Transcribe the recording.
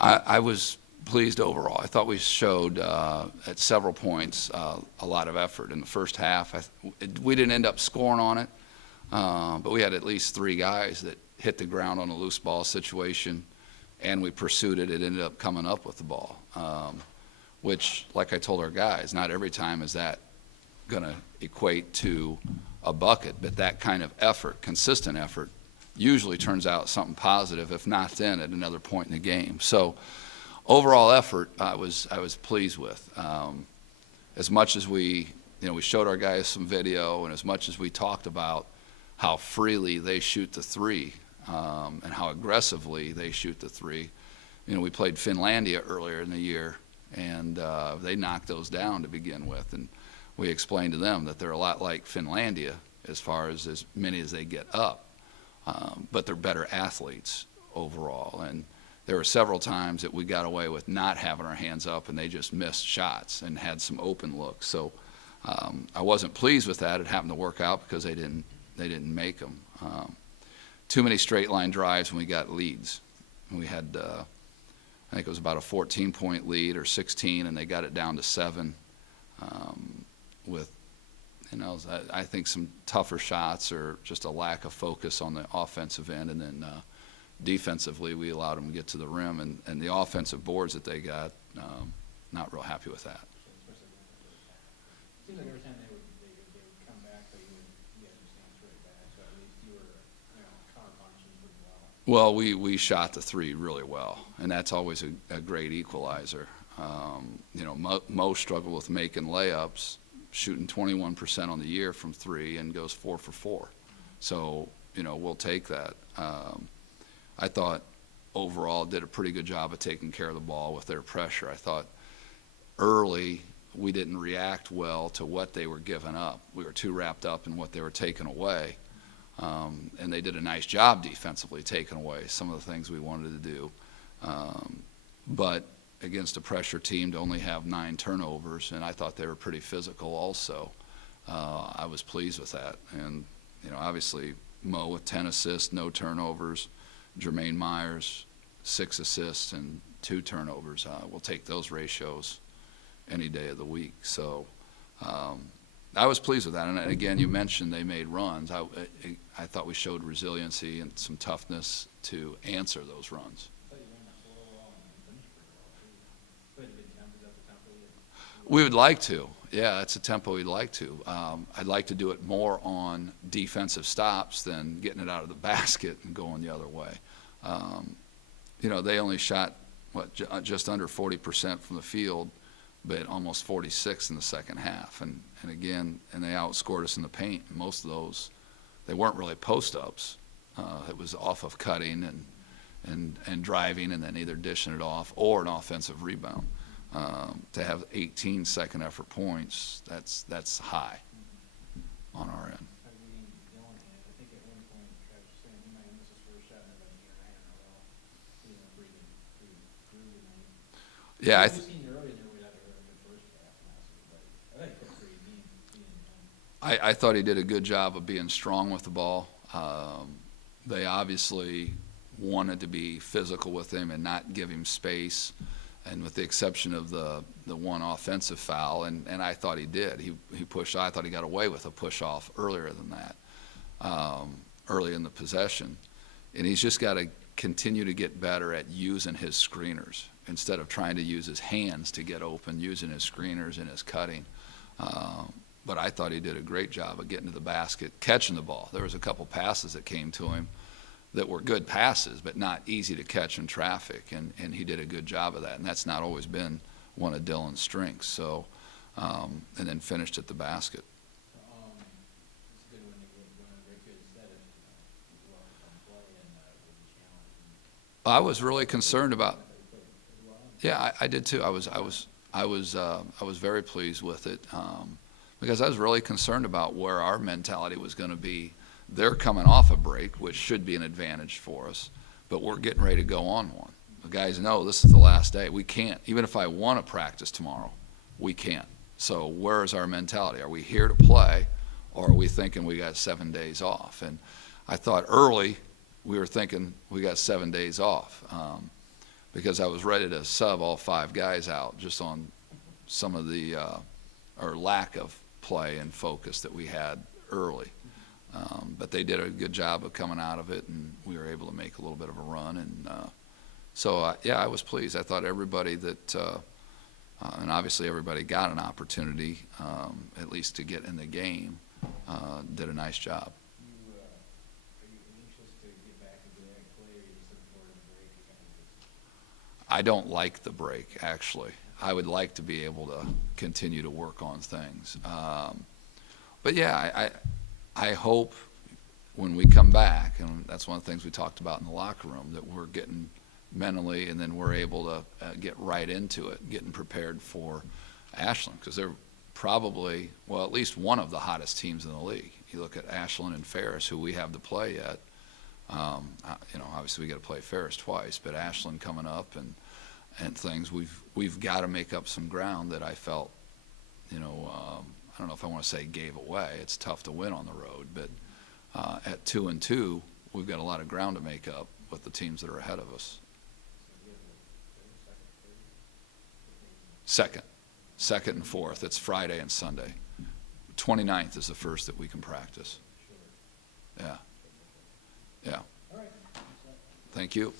I was pleased overall. I thought we showed at several points a lot of effort in the first half. We didn't end up scoring on it, but we had at least 3 guys that hit the ground on a loose ball situation, and we pursued it. It ended up coming up with the ball, which, like I told our guys, not every time is that going to equate to a bucket, but that kind of effort, consistent effort, usually turns out something positive, if not then at another point in the game. So overall effort, I was pleased with. As much as we showed our guys some video, and as much as we talked about how freely they shoot the three, and how aggressively they shoot the three, we played Finlandia earlier in the year, and they knocked those down to begin with, and we explained to them that they're a lot like Finlandia as far as many as they get up, but they're better athletes overall. And there were several times that we got away with not having our hands up, and they just missed shots and had some open looks. So I wasn't pleased with that. It happened to work out because they didn't make them. Too many straight line drives when we got leads. We had, I think it was about a 14-point lead or 16, and they got it down to 7 with, I think some tougher shots or just a lack of focus on the offensive end. And then defensively, we allowed them to get to the rim, and the offensive boards that they got, not real happy with that. It seems like every time they would come back, you guys would stand straight back, so at least you were counterpunching pretty well. Well, we shot the three really well, and that's always a great equalizer. Mo struggled with making layups, shooting 21% on the year from 3 and goes 4 for 4. So, we'll take that. I thought overall did a pretty good job of taking care of the ball with their pressure. I thought early we didn't react well to what they were giving up. We were too wrapped up in what they were taking away. And they did a nice job defensively taking away some of the things we wanted to do. But against a pressure team to only have 9 turnovers, and I thought they were pretty physical also. I was pleased with that. And, obviously Mo with 10 assists, no turnovers. Jermaine Myers, 6 assists and 2 turnovers. We'll take those ratios any day of the week. So I was pleased with that. And again, you mentioned they made runs. I thought we showed resiliency and some toughness to answer those runs. We would like to. Yeah, it's a tempo we'd like to. I'd like to do it more on defensive stops than getting it out of the basket and going the other way. They only shot, just under 40% from the field, but almost 46 in the second half. And again, they outscored us in the paint. And most of those, they weren't really post-ups. It was off of cutting and driving and then either dishing it off or an offensive rebound. To have 18 second effort points, that's high on our end. Yeah, I thought he did a good job of being strong with the ball. They obviously wanted to be physical with him and not give him space. And with the exception of the one offensive foul, and I thought he did. He pushed. I thought he got away with a push off earlier than that, early in the possession. And he's just got to continue to get better at using his screeners instead of trying to use his hands to get open, using his screeners and his cutting. But I thought he did a great job of getting to the basket, catching the ball. There was a couple passes that came to him that were good passes, but not easy to catch in traffic, and he did a good job of that, and that's not always been one of Dylan's strengths. So, and then finished at the basket. It's good when Rekeweg said it as well to play and the challenge. I was really concerned about. Yeah, I did too. I was very pleased with it because I was really concerned about where our mentality was going to be. They're coming off a break, which should be an advantage for us, but we're getting ready to go on one. The guys know this is the last day. We can't, even if I want to practice tomorrow, we can't. So where is our mentality? Are we here to play, or are we thinking we got 7 days off? And I thought early we were thinking we got 7 days off. because I was ready to sub all 5 guys out just on some of the, or lack of play and focus that we had early. But they did a good job of coming out of it, and we were able to make a little bit of a run. And so, yeah, I was pleased. I thought everybody that, and obviously everybody got an opportunity, at least to get in the game, did a nice job. Are you anxious to get back into that play, or you just looking forward to the break? I don't like the break, actually. I would like to be able to continue to work on things. But yeah, I hope when we come back, and that's one of the things we talked about in the locker room, that we're getting mentally, and then we're able to get right into it, getting prepared for Ashland, because they're probably, well, at least one of the hottest teams in the league. You look at Ashland and Ferris, who we have to play yet. Obviously we got to play Ferris twice, but Ashland coming up and things, we've got to make up some ground that I felt, I don't know if I want to say gave away. It's tough to win on the road, but at 2-2, we've got a lot of ground to make up with the teams that are ahead of us. Second and fourth. It's Friday and Sunday. 29th is the first that we can practice. Yeah. Yeah. All right. Thank you.